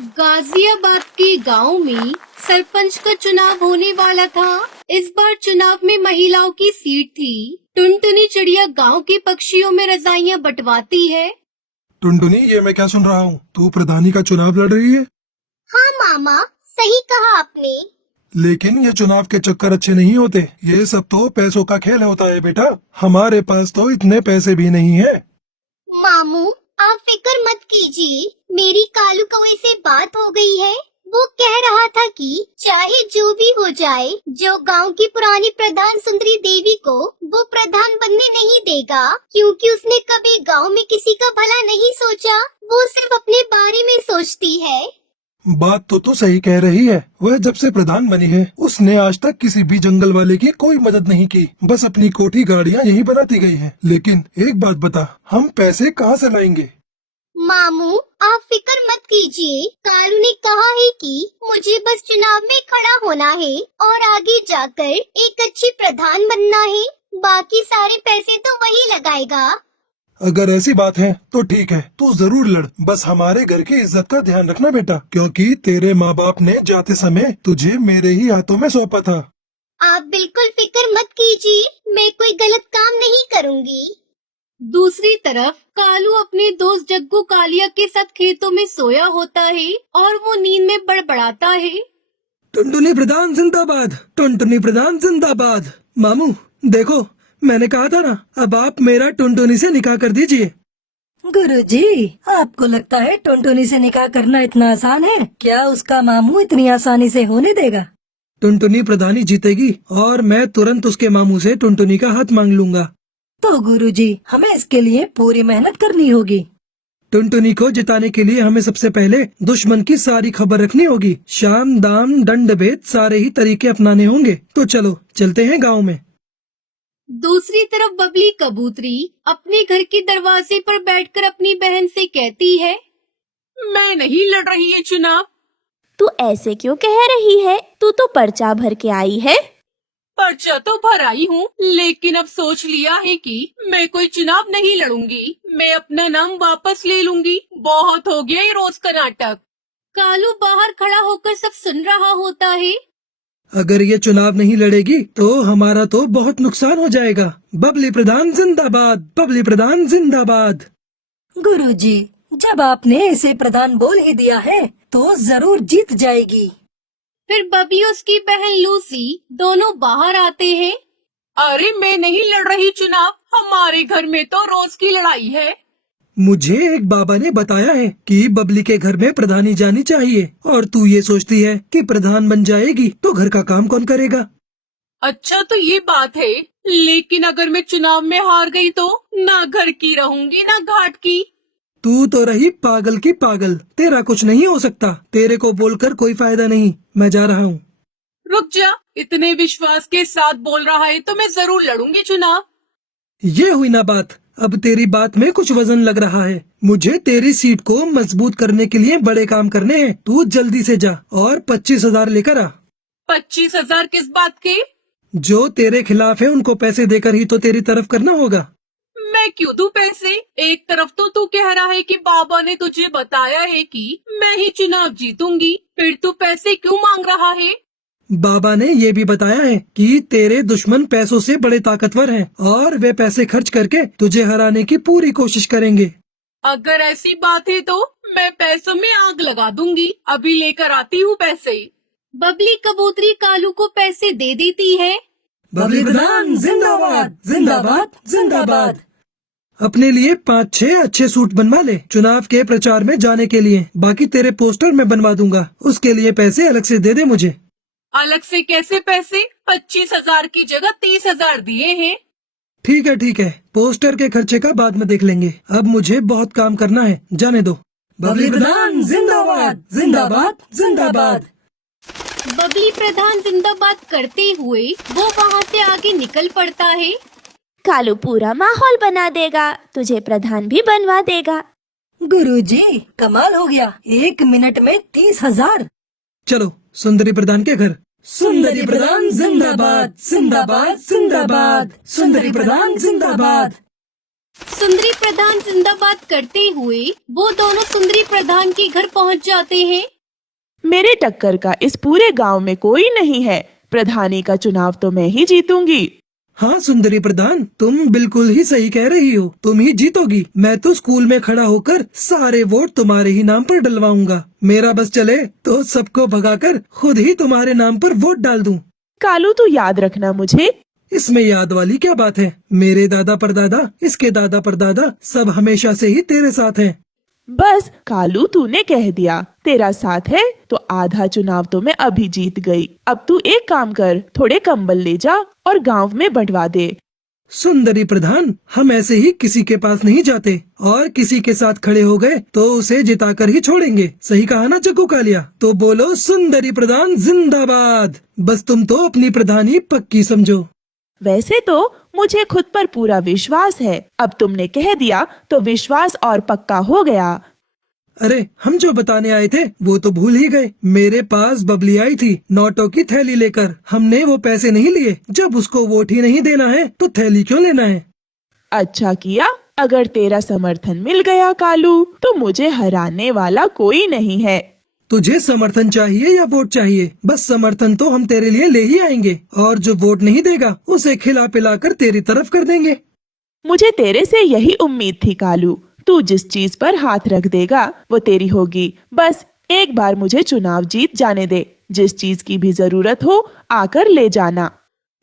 गाजियाबाद के गांव में सरपंच का चुनाव होने वाला था। इस बार चुनाव में महिलाओं की सीट थी। टुनटुनी चिड़िया गांव के पक्षियों में रजाइयां बंटवाती है। टुनटुनी, ये मैं क्या सुन रहा हूँ? तू प्रधानी का चुनाव लड़ रही है? हाँ मामा, सही कहा आपने। लेकिन ये चुनाव के चक्कर अच्छे नहीं होते। ये सब तो पैसों का खेल होता है बेटा। हमारे पास तो इतने पैसे भी नहीं है। मामू, आप फिक्र मत कीजिए। मेरी कालू कौवे से बात हो गई है। वो कह रहा था कि चाहे जो भी हो जाए, जो गांव की पुरानी प्रधान सुंदरी देवी को वो प्रधान बनने नहीं देगा, क्योंकि उसने कभी गांव में किसी का भला नहीं सोचा। वो सिर्फ अपने बारे में सोचती है। बात तो तू सही कह रही है। वह जब से प्रधान बनी है, उसने आज तक किसी भी जंगल वाले की कोई मदद नहीं की। बस अपनी कोठी गाड़ियाँ यही बनाती गई है। लेकिन एक बात बता, हम पैसे कहाँ से लाएंगे? मामू, आप फिक्र मत कीजिए। कालू ने कहा है कि मुझे बस चुनाव में खड़ा होना है और आगे जाकर एक अच्छी प्रधान बनना है। बाकी सारे पैसे तो वही लगाएगा। अगर ऐसी बात है तो ठीक है, तू जरूर लड़। बस हमारे घर की इज्जत का ध्यान रखना बेटा, क्योंकि तेरे माँ बाप ने जाते समय तुझे मेरे ही हाथों में सौंपा था। आप बिल्कुल फिक्र मत कीजिए, मैं कोई गलत काम नहीं करूँगी। दूसरी तरफ कालू अपने दोस्त जग्गू कालिया के साथ खेतों में सोया होता है और वो नींद में बड़बड़ाता है। टुनटुनी प्रधान जिंदाबाद, टुनटुनी प्रधान जिंदाबाद। मामू देखो, मैंने कहा था ना, अब आप मेरा टुनटुनी से निकाह कर दीजिए। गुरुजी, आपको लगता है टुनटुनी से निकाह करना इतना आसान है? क्या उसका मामू इतनी आसानी से होने देगा? टुनटुनी प्रधानी जीतेगी और मैं तुरंत उसके मामू से टुनटुनी का हाथ मांग लूंगा। तो गुरुजी, हमें इसके लिए पूरी मेहनत करनी होगी। टुनटुनी को जिताने के लिए हमें सबसे पहले दुश्मन की सारी खबर रखनी होगी। शाम दाम दंड भेद सारे ही तरीके अपनाने होंगे। तो चलो चलते हैं गाँव में। दूसरी तरफ बबली कबूतरी अपने घर के दरवाजे पर बैठकर अपनी बहन से कहती है, मैं नहीं लड़ रही है चुनाव। तू ऐसे क्यों कह रही है? तू तो पर्चा भर के आई है। पर्चा तो भर आई हूँ, लेकिन अब सोच लिया है कि मैं कोई चुनाव नहीं लड़ूंगी। मैं अपना नाम वापस ले लूंगी। बहुत हो गया ये रोज का नाटक। कालू बाहर खड़ा होकर सब सुन रहा होता है। अगर ये चुनाव नहीं लड़ेगी तो हमारा तो बहुत नुकसान हो जाएगा। बबली प्रधान जिंदाबाद, बबली प्रधान जिंदाबाद। गुरुजी, जब आपने इसे प्रधान बोल ही दिया है तो जरूर जीत जाएगी। फिर बबली और उसकी बहन लूसी दोनों बाहर आते हैं। अरे मैं नहीं लड़ रही चुनाव, हमारे घर में तो रोज की लड़ाई है। मुझे एक बाबा ने बताया है कि बबली के घर में प्रधानी जानी चाहिए, और तू ये सोचती है कि प्रधान बन जाएगी तो घर का काम कौन करेगा? अच्छा तो ये बात है, लेकिन अगर मैं चुनाव में हार गई तो ना घर की रहूंगी ना घाट की। तू तो रही पागल की पागल। तेरा कुछ नहीं हो सकता। तेरे को बोलकर कोई फायदा नहीं। मैं जा रहा हूँ। रुक जा, इतने विश्वास के साथ बोल रहा है तो मैं जरूर लड़ूंगी चुनाव। ये हुई ना बात। अब तेरी बात में कुछ वजन लग रहा है। मुझे तेरी सीट को मजबूत करने के लिए बड़े काम करने हैं। तू जल्दी से जा और 25,000 लेकर आ। 25,000 किस बात के? जो तेरे खिलाफ है उनको पैसे देकर ही तो तेरी तरफ करना होगा। मैं क्यों दूं पैसे? एक तरफ तो तू कह रहा है कि बाबा ने तुझे बताया है कि मैं ही चुनाव जीतूंगी, फिर तू पैसे क्यों मांग रहा है? बाबा ने ये भी बताया है कि तेरे दुश्मन पैसों से बड़े ताकतवर हैं और वे पैसे खर्च करके तुझे हराने की पूरी कोशिश करेंगे। अगर ऐसी बात है तो मैं पैसों में आग लगा दूंगी। अभी लेकर आती हूँ पैसे। बबली कबूतरी कालू को पैसे दे देती है। बबली प्रधान जिंदाबाद, जिंदाबाद, जिंदाबाद। अपने लिए 5-6 अच्छे सूट बनवा ले चुनाव के प्रचार में जाने के लिए। बाकी तेरे पोस्टर मैं बनवा दूंगा, उसके लिए पैसे अलग से दे दे मुझे। अलग से कैसे पैसे? 25,000 की जगह 30,000 दिए हैं। ठीक है ठीक है, पोस्टर के खर्चे का बाद में देख लेंगे। अब मुझे बहुत काम करना है, जाने दो। बबली प्रधान जिंदाबाद, जिंदाबाद, जिंदाबाद। बबली प्रधान जिंदाबाद करते हुए वो वहाँ से आगे निकल पड़ता है। कालू पूरा माहौल बना देगा, तुझे प्रधान भी बनवा देगा। गुरुजी, कमाल हो गया। 1 मिनट में 30,000। चलो सुंदरी प्रधान के घर। सुंदरी प्रधान जिंदाबाद, जिंदाबाद, जिंदाबाद। सुंदरी प्रधान जिंदाबाद। सुंदरी प्रधान जिंदाबाद करते हुए वो दोनों सुंदरी प्रधान के घर पहुंच जाते हैं। मेरे टक्कर का इस पूरे गांव में कोई नहीं है। प्रधानी का चुनाव तो मैं ही जीतूंगी। हाँ सुंदरी प्रधान, तुम बिल्कुल ही सही कह रही हो, तुम ही जीतोगी। मैं तो स्कूल में खड़ा होकर सारे वोट तुम्हारे ही नाम पर डलवाऊंगा। मेरा बस चले तो सबको भगाकर खुद ही तुम्हारे नाम पर वोट डाल दूं। कालू तू याद रखना मुझे। इसमें याद वाली क्या बात है? मेरे दादा परदादा, इसके दादा परदादा सब हमेशा से ही तेरे साथ हैं। बस कालू तूने कह दिया तेरा साथ है तो आधा चुनाव तो मैं अभी जीत गई। अब तू एक काम कर, थोड़े कंबल ले जा और गांव में बंटवा दे। सुंदरी प्रधान, हम ऐसे ही किसी के पास नहीं जाते, और किसी के साथ खड़े हो गए तो उसे जिताकर ही छोड़ेंगे। सही कहा ना जग्गू कालिया? तो बोलो सुंदरी प्रधान जिंदाबाद। बस तुम तो अपनी प्रधानी पक्की समझो। वैसे तो मुझे खुद पर पूरा विश्वास है, अब तुमने कह दिया तो विश्वास और पक्का हो गया। अरे हम जो बताने आए थे वो तो भूल ही गए। मेरे पास बबली आई थी नोटों की थैली लेकर। हमने वो पैसे नहीं लिए। जब उसको वोट ही नहीं देना है तो थैली क्यों लेना है? अच्छा किया। अगर तेरा समर्थन मिल गया कालू तो मुझे हराने वाला कोई नहीं है। तुझे समर्थन चाहिए या वोट चाहिए? बस समर्थन तो हम तेरे लिए ले ही आएंगे, और जो वोट नहीं देगा उसे खिला पिला कर तेरी तरफ कर देंगे। मुझे तेरे से यही उम्मीद थी कालू। तू जिस चीज पर हाथ रख देगा वो तेरी होगी। बस एक बार मुझे चुनाव जीत जाने दे। जिस चीज की भी जरूरत हो आकर ले जाना।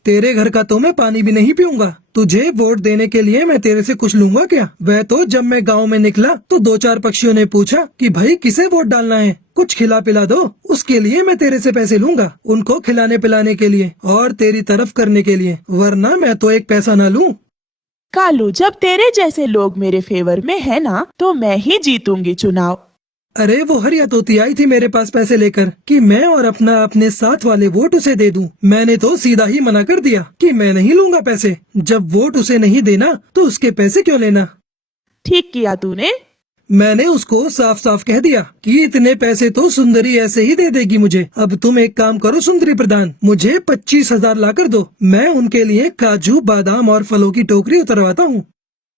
तेरे घर का तो मैं पानी भी नहीं पीऊंगा। तुझे वोट देने के लिए मैं तेरे से कुछ लूंगा क्या? वह तो जब मैं गांव में निकला तो 2-4 पक्षियों ने पूछा कि भाई किसे वोट डालना है, कुछ खिला पिला दो। उसके लिए मैं तेरे से पैसे लूंगा, उनको खिलाने पिलाने के लिए और तेरी तरफ करने के लिए, वरना मैं तो एक पैसा न लूं। कालू, जब तेरे जैसे लोग मेरे फेवर में है ना तो मैं ही जीतूंगी चुनाव। अरे वो हरिया तोती आई थी मेरे पास पैसे लेकर कि मैं और अपने साथ वाले वोट उसे दे दूं। मैंने तो सीधा ही मना कर दिया कि मैं नहीं लूंगा पैसे। जब वोट उसे नहीं देना तो उसके पैसे क्यों लेना? ठीक किया तूने। मैंने उसको साफ साफ कह दिया कि इतने पैसे तो सुंदरी ऐसे ही दे देगी मुझे। अब तुम एक काम करो सुंदरी प्रधान, मुझे 25,000 ला कर दो। मैं उनके लिए काजू बादाम और फलों की टोकरी उतरवाता हूँ।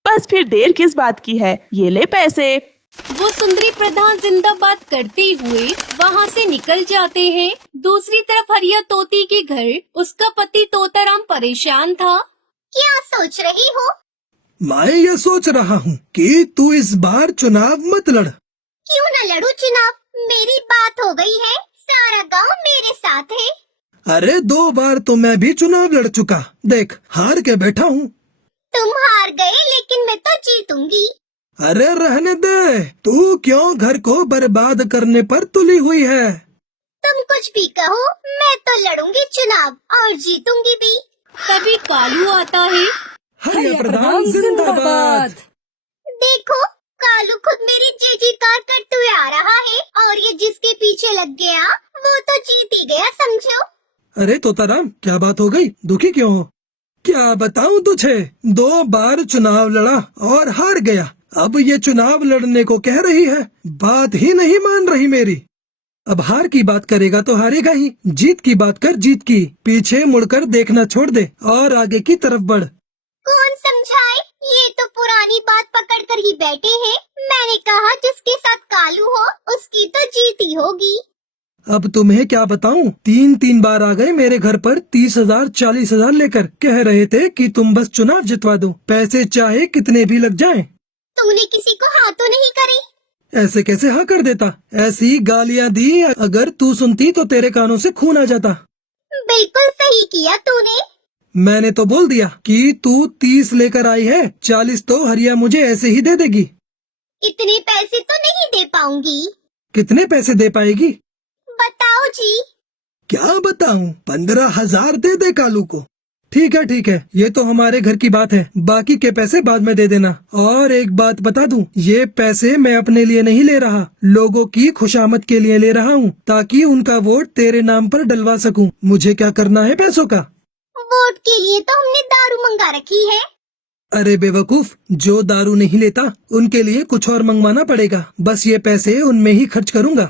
बस फिर देर किस बात की है, ये ले पैसे। वो सुंदरी प्रधान जिंदाबाद करते हुए वहाँ से निकल जाते हैं। दूसरी तरफ हरिया तोती के घर उसका पति तोताराम परेशान था। क्या सोच रही हो? मैं ये सोच रहा हूँ कि तू इस बार चुनाव मत लड़। क्यों न लड़ू चुनाव? मेरी बात हो गई है, सारा गांव मेरे साथ है। अरे 2 बार तो मैं भी चुनाव लड़ चुका, देख हार के बैठा हूँ। तुम हार गए लेकिन मैं तो जीतूंगी। अरे रहने दे, तू क्यों घर को बर्बाद करने पर तुली हुई है? तुम कुछ भी कहो, मैं तो लड़ूंगी चुनाव और जीतूंगी भी। तभी कालू आता है। हरिया प्रधान जिंदाबाद। देखो, कालू खुद मेरी जी कार करते हुए आ रहा है और ये जिसके पीछे लग गया वो तो जीत ही गया समझो। अरे तोताराम, क्या बात हो गई? दुखी क्यों हो? क्या बताऊं तुझे, 2 बार चुनाव लड़ा और हार गया। अब ये चुनाव लड़ने को कह रही है, बात ही नहीं मान रही मेरी। अब हार की बात करेगा तो हारेगा ही। जीत की बात कर, जीत की। पीछे मुड़कर देखना छोड़ दे और आगे की तरफ बढ़। कौन समझाए? ये तो पुरानी बात पकड़ कर ही बैठे हैं। मैंने कहा जिसके साथ कालू हो उसकी तो जीत ही होगी। अब तुम्हें क्या बताऊं, 3 बार आ गए मेरे घर पर 30,000 40,000 लेकर। कह रहे थे कि तुम बस चुनाव जितवा दो, पैसे चाहे कितने भी लग जाएं। तूने किसी को हाँ तो नहीं करे? ऐसे कैसे हाँ कर देता? ऐसी गालियां दी, अगर तू सुनती तो तेरे कानों से खून आ जाता। बिल्कुल सही किया तूने। मैंने तो बोल दिया कि तू 30 लेकर आई है, 40 तो हरिया मुझे ऐसे ही दे देगी। इतने पैसे तो नहीं दे पाऊंगी। कितने पैसे दे पाएगी? बताओ जी। क्या बताऊं, 15,000 दे दे कालू को। ठीक है, ये तो हमारे घर की बात है। बाकी के पैसे बाद में दे देना। और एक बात बता दूं, ये पैसे मैं अपने लिए नहीं ले रहा, लोगों की खुशामद के लिए ले रहा हूँ, ताकि उनका वोट तेरे नाम पर डलवा सकूं। मुझे क्या करना है पैसों का? वोट के लिए तो हमने दारू मंगा रखी है। अरे बेवकूफ, जो दारू नहीं लेता उनके लिए कुछ और मंगवाना पड़ेगा। बस ये पैसे उनमें ही खर्च करूँगा।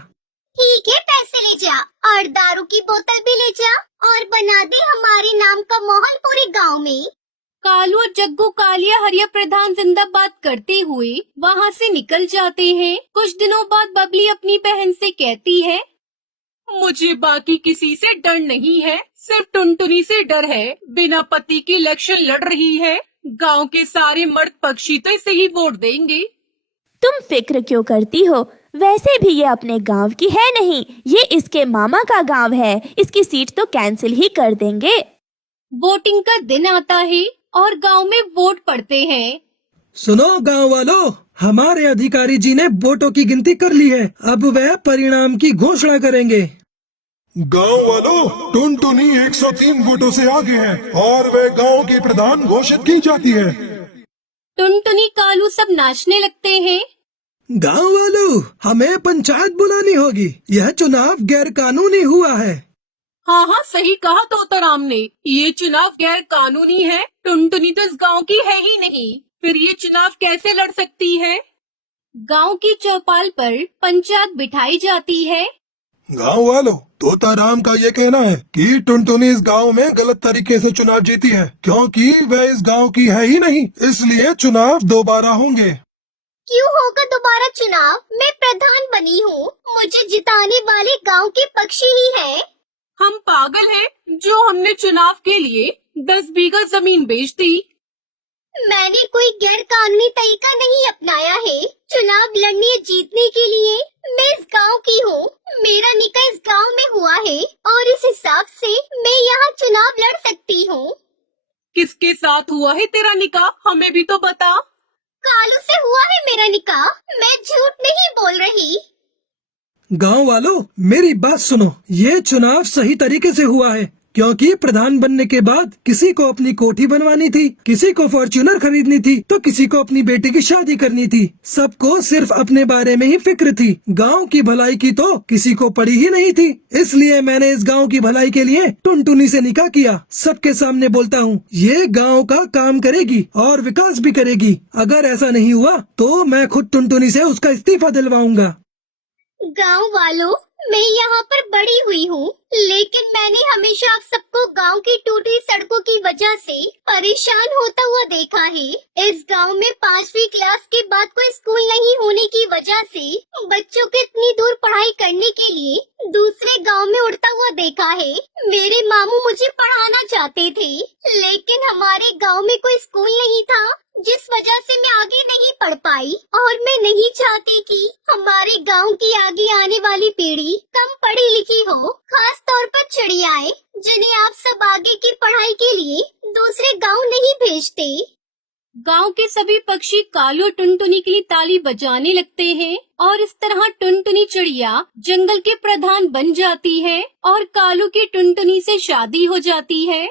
ठीक है, पैसे ले जा और दारू की बोतल भी ले जा और बना दे हमारे नाम का माहौल पूरे गांव में। कालू और जग्गू कालिया हरिया प्रधान जिंदाबाद करते हुए वहाँ से निकल जाते हैं। कुछ दिनों बाद बबली अपनी बहन से कहती है, मुझे बाकी किसी से डर नहीं है, सिर्फ टुनटुनी से डर है। बिना पति की इलेक्शन लड़ रही है। गांव के सारे मर्द पक्षी तो इसे ही वोट देंगे। तुम फिक्र क्यों करती हो? वैसे भी ये अपने गांव की है नहीं, ये इसके मामा का गांव है। इसकी सीट तो कैंसिल ही कर देंगे। वोटिंग का दिन आता है और गांव में वोट पड़ते हैं। सुनो गांव वालों, हमारे अधिकारी जी ने वोटों की गिनती कर ली है। अब वह परिणाम की घोषणा करेंगे। गांव वालों, टुनटुनी 103 वोटों से आगे है और वह गांव की प्रधान घोषित की जाती है। टुनटुनी कालू सब नाचने लगते हैं। गांव वालों, हमें पंचायत बुलानी होगी। यह चुनाव गैर कानूनी हुआ है। हाँ हाँ, सही कहा तोताराम ने। ये चुनाव गैर कानूनी है। टुनटुनी तो इस गांव की है ही नहीं, फिर ये चुनाव कैसे लड़ सकती है? गांव की चौपाल पर पंचायत बिठाई जाती है। गांव वालों, तोताराम का ये कहना है कि टुनटुनी इस गांव में गलत तरीके से चुनाव जीती है, क्योंकि वह इस गांव की है ही नहीं, इसलिए चुनाव दोबारा होंगे। क्यों होगा दोबारा चुनाव? मैं प्रधान बनी हूँ, मुझे जिताने वाले गांव के पक्षी ही हैं। हम पागल हैं जो हमने चुनाव के लिए 10 बीघा जमीन बेच दी। मैंने कोई गैर कानूनी तरीका नहीं अपनाया है। चुनाव लड़ने या जीतने के लिए मैं इस गांव की हूँ। मेरा निकाह इस गांव में हुआ है और इस हिसाब से मैं यहाँ चुनाव लड़ सकती हूँ। किसके साथ हुआ है तेरा निकाह? हमें भी तो बता। कालू से हुआ है मेरा निकाह, मैं झूठ नहीं बोल रही। गांव वालों, मेरी बात सुनो। ये चुनाव सही तरीके से हुआ है, क्योंकि प्रधान बनने के बाद किसी को अपनी कोठी बनवानी थी, किसी को फॉर्च्यूनर खरीदनी थी, तो किसी को अपनी बेटी की शादी करनी थी। सबको सिर्फ अपने बारे में ही फिक्र थी। गांव की भलाई की तो किसी को पड़ी ही नहीं थी। इसलिए मैंने इस गांव की भलाई के लिए टुनटुनी से निकाह किया। सबके सामने बोलता हूँ, ये गांव का काम करेगी और विकास भी करेगी। अगर ऐसा नहीं हुआ तो मैं खुद टुनटुनी से उसका इस्तीफा दिलवाऊंगा। गांव वालों, मैं यहाँ पर बड़ी हुई हूँ, लेकिन मैंने हमेशा आप सबको गांव की टूटी सड़कों की वजह से परेशान होता हुआ देखा है। इस गांव में 5वीं क्लास के बाद कोई स्कूल नहीं होने की वजह से बच्चों को इतनी दूर पढ़ाई करने के लिए दूसरे गांव में उड़ता हुआ देखा है। मेरे मामू मुझे पढ़ाना चाहते थे, लेकिन हमारे गांव में कोई स्कूल नहीं था, जिस वजह से मैं आगे नहीं पढ़ पाई। और मैं नहीं चाहती कि हमारे गांव की आगे आने वाली पीढ़ी कम पढ़ी लिखी हो, खास तौर पर चिड़ियाएं, जिन्हें आप सब आगे की पढ़ाई के लिए दूसरे गांव नहीं भेजते। गांव के सभी पक्षी कालू और टुनटुनी के लिए ताली बजाने लगते हैं और इस तरह टुनटुनी चिड़िया जंगल के प्रधान बन जाती है और कालू की टुनटुनी से शादी हो जाती है।